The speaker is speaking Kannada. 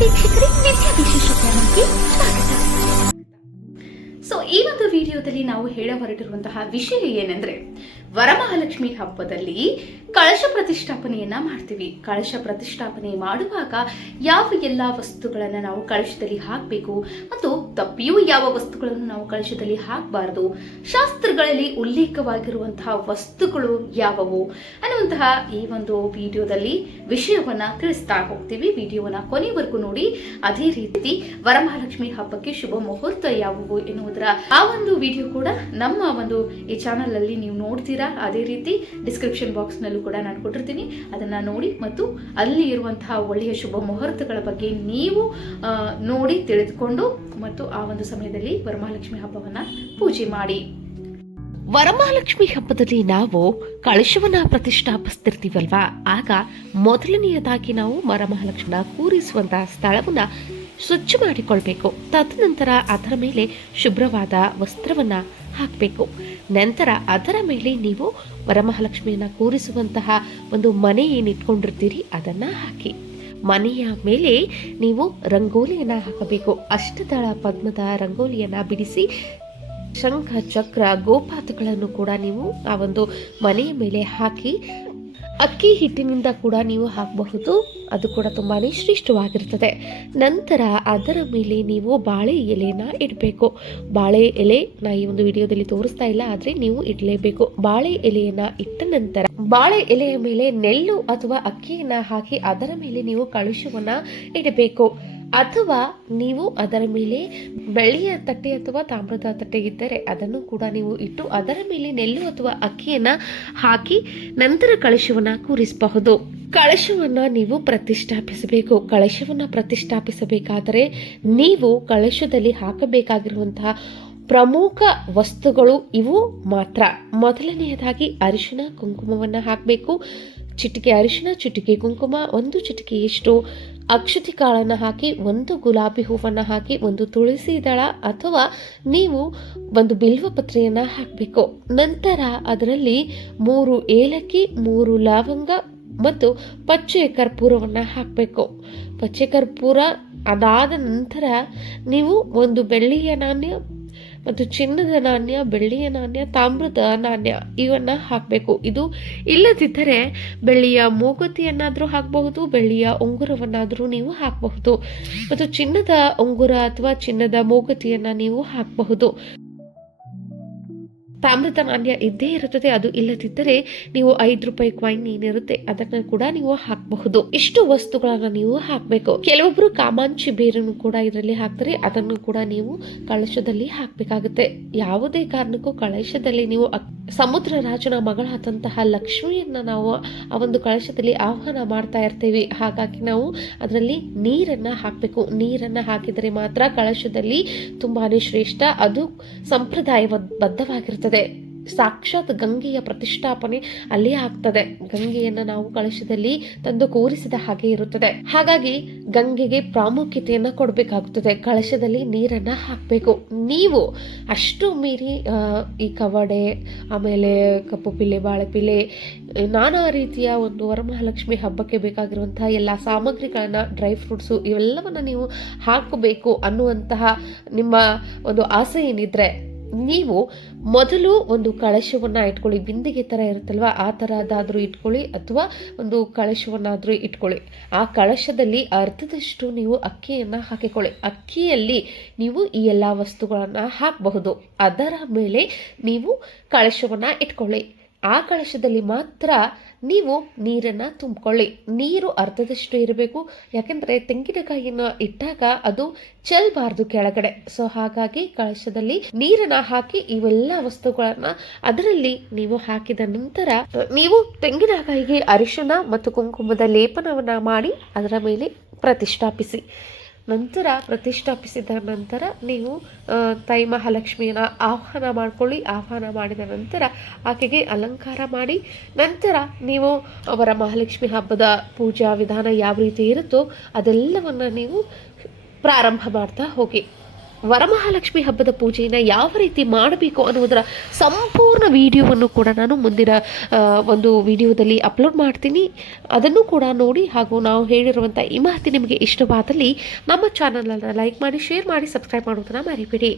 ವೀಕ್ಷಕರೇ, ನಿತ್ಯ ವಿಶೇಷ ಚಾನಲ್ಗೆ ಸ್ವಾಗತ. ಈ ಒಂದು ವಿಡಿಯೋದಲ್ಲಿ ನಾವು ಹೇಳ ಹೊರಟಿರುವಂತಹ ವಿಷಯ ಏನೆಂದ್ರೆ, ವರಮಹಾಲಕ್ಷ್ಮಿ ಹಬ್ಬದಲ್ಲಿ ಕಳಶ ಪ್ರತಿಷ್ಠಾಪನೆಯನ್ನ ಮಾಡ್ತೀವಿ. ಕಳಶ ಪ್ರತಿಷ್ಠಾಪನೆ ಮಾಡುವಾಗ ಯಾವ ಎಲ್ಲ ವಸ್ತುಗಳನ್ನ ನಾವು ಕಳಶದಲ್ಲಿ ಹಾಕಬೇಕು ಮತ್ತು ತಪ್ಪಿಯೂ ಯಾವ ವಸ್ತುಗಳನ್ನು ನಾವು ಕಳಶದಲ್ಲಿ ಹಾಕಬಾರದು, ಶಾಸ್ತ್ರಗಳಲ್ಲಿ ಉಲ್ಲೇಖವಾಗಿರುವಂತಹ ವಸ್ತುಗಳು ಯಾವುವು ಅನ್ನುವಂತಹ ಈ ಒಂದು ವಿಡಿಯೋದಲ್ಲಿ ವಿಷಯವನ್ನ ತಿಳಿಸ್ತಾ ಹೋಗ್ತೀವಿ. ವಿಡಿಯೋವನ್ನ ಕೊನೆವರೆಗೂ ನೋಡಿ. ಅದೇ ರೀತಿ ವರಮಹಾಲಕ್ಷ್ಮಿ ಹಬ್ಬಕ್ಕೆ ಶುಭ ಮುಹೂರ್ತ ಯಾವುವು ಎನ್ನುವುದರ ಆ ಒಂದು ವಿಡಿಯೋ ಕೂಡ ನಮ್ಮ ಒಂದು ಈ ಚಾನಲ್ ಅಲ್ಲಿ ನೀವು ನೋಡ್ತೀರಾ. ಅದೇ ರೀತಿ ಡಿಸ್ಕ್ರಿಪ್ಷನ್ ಬಾಕ್ಸ್ ನಲ್ಲೂ ಕೂಡ ನಾನು ಕೊಟ್ಟಿರ್ತೀನಿ, ಅದನ್ನ ನೋಡಿ ಮತ್ತು ಅಲ್ಲಿ ಇರುವಂತಹ ಒಳ್ಳೆಯ ಶುಭ ಮುಹೂರ್ತಗಳ ಬಗ್ಗೆ ನೀವು ನೋಡಿ ತಿಳಿದುಕೊಂಡು ಮತ್ತು ಆ ಒಂದು ಸಮಯದಲ್ಲಿ ವರಮಹಾಲಕ್ಷ್ಮಿ ಹಬ್ಬವನ್ನ ಪೂಜೆ ಮಾಡಿ. ವರಮಹಾಲಕ್ಷ್ಮಿ ಹಬ್ಬದಲ್ಲಿ ನಾವು ಕಳಶವನ್ನ ಪ್ರತಿಷ್ಠಾಪಿಸ್ತಿರ್ತೀವಲ್ವಾ, ಆಗ ಮೊದಲನೆಯದಾಗಿ ನಾವು ವರಮಹಾಲಕ್ಷ್ಮಿನ ಕೂರಿಸುವಂತಹ ಸ್ಥಳವನ್ನ ಸ್ವಚ್ಛ ಮಾಡಿಕೊಳ್ಬೇಕು. ತದನಂತರ ಅದರ ಮೇಲೆ ಶುಭ್ರವಾದ ವಸ್ತ್ರವನ್ನ ಹಾಕಬೇಕು. ನಂತರ ಅದರ ಮೇಲೆ ನೀವು ವರಮಹಾಲಕ್ಷ್ಮಿಯನ್ನ ಕೂರಿಸುವಂತಹ ಒಂದು ಮನೆ ಏನಿಟ್ಕೊಂಡಿರ್ತೀರಿ ಅದನ್ನ ಹಾಕಿ. ಮನೆಯ ಮೇಲೆ ನೀವು ರಂಗೋಲಿಯನ್ನ ಹಾಕಬೇಕು. ಅಷ್ಟದಳ ಪದ್ಮದ ರಂಗೋಲಿಯನ್ನ ಬಿಡಿಸಿ ಶಂಖ ಚಕ್ರ ಗೋಪಾತಗಳನ್ನು ಕೂಡ ನೀವು ಆ ಒಂದು ಮನೆಯ ಮೇಲೆ ಹಾಕಿ, ಅಕ್ಕಿ ಹಿಟ್ಟಿನಿಂದ ಕೂಡ ನೀವು ಹಾಕಬಹುದು, ಅದು ಕೂಡ ತುಂಬಾನೇ ಶ್ರೇಷ್ಠವಾಗಿರ್ತದೆ. ನಂತರ ಅದರ ಮೇಲೆ ನೀವು ಬಾಳೆ ಎಲೆನ ಇಡಬೇಕು. ಬಾಳೆ ಎಲೆ ನಾ ಈ ಒಂದು ವಿಡಿಯೋದಲ್ಲಿ ತೋರಿಸ್ತಾ ಇಲ್ಲ, ಆದ್ರೆ ನೀವು ಇಡಲೇಬೇಕು. ಬಾಳೆ ಎಲೆಯನ್ನ ಇಟ್ಟ ನಂತರ ಬಾಳೆ ಎಲೆಯ ಮೇಲೆ ನೆಲ್ಲು ಅಥವಾ ಅಕ್ಕಿಯನ್ನ ಹಾಕಿ ಅದರ ಮೇಲೆ ನೀವು ಕಳಶವನ್ನ ಇಡಬೇಕು. ಅಥವಾ ನೀವು ಅದರ ಮೇಲೆ ಬೆಳ್ಳಿಯ ತಟ್ಟೆ ಅಥವಾ ತಾಮ್ರದ ತಟ್ಟೆ ಇದ್ದರೆ ಅದನ್ನು ಕೂಡ ನೀವು ಇಟ್ಟು ಅದರ ಮೇಲೆ ನೆಲ್ಲು ಅಥವಾ ಅಕ್ಕಿಯನ್ನ ಹಾಕಿ ನಂತರ ಕಳಶವನ್ನ ಕೂರಿಸಬಹುದು. ಕಳಶವನ್ನ ನೀವು ಪ್ರತಿಷ್ಠಾಪಿಸಬೇಕು. ಕಳಶವನ್ನ ಪ್ರತಿಷ್ಠಾಪಿಸಬೇಕಾದರೆ ನೀವು ಕಳಶದಲ್ಲಿ ಹಾಕಬೇಕಾಗಿರುವಂತಹ ಪ್ರಮುಖ ವಸ್ತುಗಳು ಇವು ಮಾತ್ರ. ಮೊದಲನೆಯದಾಗಿ ಅರಿಶಿನ ಕುಂಕುಮವನ್ನ ಹಾಕಬೇಕು. ಚಿಟಿಕೆ ಅರಿಶಿನ, ಚಿಟಿಕೆ ಕುಂಕುಮ, ಒಂದು ಚಿಟಿಕೆಯಷ್ಟು ಅಕ್ಷತೆ ಕಾಳನ್ನು ಹಾಕಿ, ಒಂದು ಗುಲಾಬಿ ಹೂವನ್ನು ಹಾಕಿ, ಒಂದು ತುಳಸಿ ದಳ ಅಥವಾ ನೀವು ಒಂದು ಬಿಲ್ವ ಪತ್ರೆಯನ್ನು ಹಾಕಬೇಕು. ನಂತರ ಅದರಲ್ಲಿ 3 ಏಲಕ್ಕಿ, 3 ಲವಂಗ ಮತ್ತು ಪಚ್ಚೆ ಕರ್ಪೂರವನ್ನು ಹಾಕಬೇಕು. ಪಚ್ಚೆ ಕರ್ಪೂರ ಅದಾದ ನಂತರ ನೀವು ಒಂದು ಬೆಳ್ಳಿಯ ನಾಣ್ಯ ಮತ್ತು ಚಿನ್ನದ ನಾಣ್ಯ, ಬೆಳ್ಳಿಯ ನಾಣ್ಯ, ತಾಮ್ರದ ನಾಣ್ಯ ಇವನ್ನ ಹಾಕಬೇಕು. ಇದು ಇಲ್ಲದಿದ್ದರೆ ಬೆಳ್ಳಿಯ ಮೂಗುತಿಯನ್ನಾದರೂ ಹಾಕಬಹುದು, ಬೆಳ್ಳಿಯ ಉಂಗುರವನ್ನಾದರೂ ನೀವು ಹಾಕಬಹುದು ಮತ್ತು ಚಿನ್ನದ ಉಂಗುರ ಅಥವಾ ಚಿನ್ನದ ಮೂಗುತಿಯನ್ನ ನೀವು ಹಾಕಬಹುದು. ತಾಮ್ರದ ನಾಣ್ಯ ಇದ್ದೇ ಇರುತ್ತದೆ, ಅದು ಇಲ್ಲದಿದ್ದರೆ ನೀವು 5 ರೂಪಾಯಿ ಕಾಯಿನ್ ಏನಿರುತ್ತೆ ಅದನ್ನ ಕೂಡ ನೀವು ಹಾಕಬಹುದು. ಇಷ್ಟು ವಸ್ತುಗಳನ್ನ ನೀವು ಹಾಕಬೇಕು. ಕೆಲವೊಬ್ರು ಕಾಮಾಂಚಿ ಬೇರನ್ನು ಕೂಡ ಇದರಲ್ಲಿ ಹಾಕ್ತಾರೆ, ಅದನ್ನು ಕೂಡ ನೀವು ಕಳಶದಲ್ಲಿ ಹಾಕಬೇಕಾಗುತ್ತೆ. ಯಾವುದೇ ಕಾರಣಕ್ಕೂ ಕಳಶದಲ್ಲಿ ನೀವು ಸಮುದ್ರ ರಾಜನ ಮಗಳಾದಂತಹ ಲಕ್ಷ್ಮಿಯನ್ನ ನಾವು ಆ ಒಂದು ಕಳಶದಲ್ಲಿ ಆಹ್ವಾನ ಮಾಡ್ತಾ ಇರ್ತೀವಿ. ಹಾಗಾಗಿ ನಾವು ಅದರಲ್ಲಿ ನೀರನ್ನ ಹಾಕಬೇಕು. ನೀರನ್ನ ಹಾಕಿದರೆ ಮಾತ್ರ ಕಳಶದಲ್ಲಿ ತುಂಬಾನೇ ಶ್ರೇಷ್ಠ, ಅದು ಸಂಪ್ರದಾಯಬದ್ಧವಾಗಿರ್ತದೆ. ಸಾಕ್ಷಾತ್ ಗಂಗೆಯ ಪ್ರತಿಷ್ಠಾಪನೆ ಅಲ್ಲಿ ಆಗ್ತದೆ. ಗಂಗೆಯನ್ನ ನಾವು ಕಳಶದಲ್ಲಿ ತಂದು ಕೂರಿಸಿದ ಹಾಗೆ ಇರುತ್ತದೆ. ಹಾಗಾಗಿ ಗಂಗೆಗೆ ಪ್ರಾಮುಖ್ಯತೆಯನ್ನ ಕೊಡಬೇಕಾಗುತ್ತದೆ. ಕಳಶದಲ್ಲಿ ನೀರನ್ನ ಹಾಕಬೇಕು. ನೀವು ಅಷ್ಟು ಮೀರಿ ಈ ಕವಡೆ, ಆಮೇಲೆ ಕಪ್ಪು ಪಿಲ್ಲೆ, ಬಾಳೆಪಿಲ್ಲೆ, ನಾನಾ ರೀತಿಯ ಒಂದು ವರಮಹಾಲಕ್ಷ್ಮಿ ಹಬ್ಬಕ್ಕೆ ಬೇಕಾಗಿರುವಂತಹ ಎಲ್ಲ ಸಾಮಗ್ರಿಗಳನ್ನ, ಡ್ರೈ ಫ್ರೂಟ್ಸು ಇವೆಲ್ಲವನ್ನ ನೀವು ಹಾಕಬೇಕು ಅನ್ನುವಂತಹ ನಿಮ್ಮ ಒಂದು ಆಸೆ ಏನಿದ್ರೆ ನೀವು ಮೊದಲು ಒಂದು ಕಳಶವನ್ನ ಇಟ್ಕೊಳ್ಳಿ. ಬಿಂದಿಗೆ ತರ ಇರುತ್ತಲ್ವಾ, ಆ ತರದಾದ್ರೂ ಇಟ್ಕೊಳ್ಳಿ ಅಥವಾ ಒಂದು ಕಳಶವನ್ನಾದ್ರೂ ಇಟ್ಕೊಳ್ಳಿ. ಆ ಕಳಶದಲ್ಲಿ ಅರ್ಧದಷ್ಟು ನೀವು ಅಕ್ಕಿಯನ್ನ ಹಾಕಿಕೊಳ್ಳಿ. ಅಕ್ಕಿಯಲ್ಲಿ ನೀವು ಈ ಎಲ್ಲ ವಸ್ತುಗಳನ್ನ ಹಾಕಬಹುದು. ಅದರ ಮೇಲೆ ನೀವು ಕಳಶವನ್ನ ಇಟ್ಕೊಳ್ಳಿ. ಆ ಕಳಶದಲ್ಲಿ ಮಾತ್ರ ನೀವು ನೀರನ್ನ ತುಂಬಿಕೊಳ್ಳಿ. ನೀರು ಅರ್ಧದಷ್ಟು ಇರಬೇಕು, ಯಾಕೆಂದ್ರೆ ತೆಂಗಿನಕಾಯಿನ ಇಟ್ಟಾಗ ಅದು ಚೆಲ್ಲಬಾರ್ದು ಕೆಳಗಡೆ. ಸೊ ಹಾಗಾಗಿ ಕಳಶದಲ್ಲಿ ನೀರನ್ನ ಹಾಕಿ ಇವೆಲ್ಲ ವಸ್ತುಗಳನ್ನ ಅದರಲ್ಲಿ ನೀವು ಹಾಕಿದ ನಂತರ ನೀವು ತೆಂಗಿನಕಾಯಿಗೆ ಅರಿಶಿನ ಮತ್ತು ಕುಂಕುಮದ ಲೇಪನವನ್ನ ಮಾಡಿ ಅದರ ಮೇಲೆ ಪ್ರತಿಷ್ಠಾಪಿಸಿ. ನಂತರ ಪ್ರತಿಷ್ಠಾಪಿಸಿದ ನಂತರ ನೀವು ತಾಯಿ ಮಹಾಲಕ್ಷ್ಮಿಯನ್ನ ಆಹ್ವಾನ ಮಾಡ್ಕೊಳ್ಳಿ. ಆಹ್ವಾನ ಮಾಡಿದ ನಂತರ ಆಕೆಗೆ ಅಲಂಕಾರ ಮಾಡಿ ನಂತರ ನೀವು ಅವರ ಮಹಾಲಕ್ಷ್ಮಿ ಹಬ್ಬದ ಪೂಜಾ ವಿಧಾನ ಯಾವ ರೀತಿ ಇರುತ್ತೋ ಅದೆಲ್ಲವನ್ನ ನೀವು ಪ್ರಾರಂಭ ಮಾಡ್ತಾ ಹೋಗಿ. ವರಮಹಾಲಕ್ಷ್ಮಿ ಹಬ್ಬದ ಪೂಜೆಯನ್ನು ಯಾವ ರೀತಿ ಮಾಡಬೇಕು ಅನ್ನೋದರ ಸಂಪೂರ್ಣ ವಿಡಿಯೋವನ್ನು ಕೂಡ ನಾನು ಮುಂದಿನ ಒಂದು ವಿಡಿಯೋದಲ್ಲಿ ಅಪ್ಲೋಡ್ ಮಾಡ್ತೀನಿ. ಅದನ್ನು ಕೂಡ ನೋಡಿ, ಹಾಗೂ ನಾವು ಹೇಳಿರುವಂಥ ಈ ಮಾಹಿತಿ ನಿಮಗೆ ಇಷ್ಟವಾದಲ್ಲಿ ನಮ್ಮ ಚಾನಲನ್ನು ಲೈಕ್ ಮಾಡಿ, ಶೇರ್ ಮಾಡಿ, ಸಬ್ಸ್ಕ್ರೈಬ್ ಮಾಡೋದನ್ನು ಮರಿಬೇಡಿ.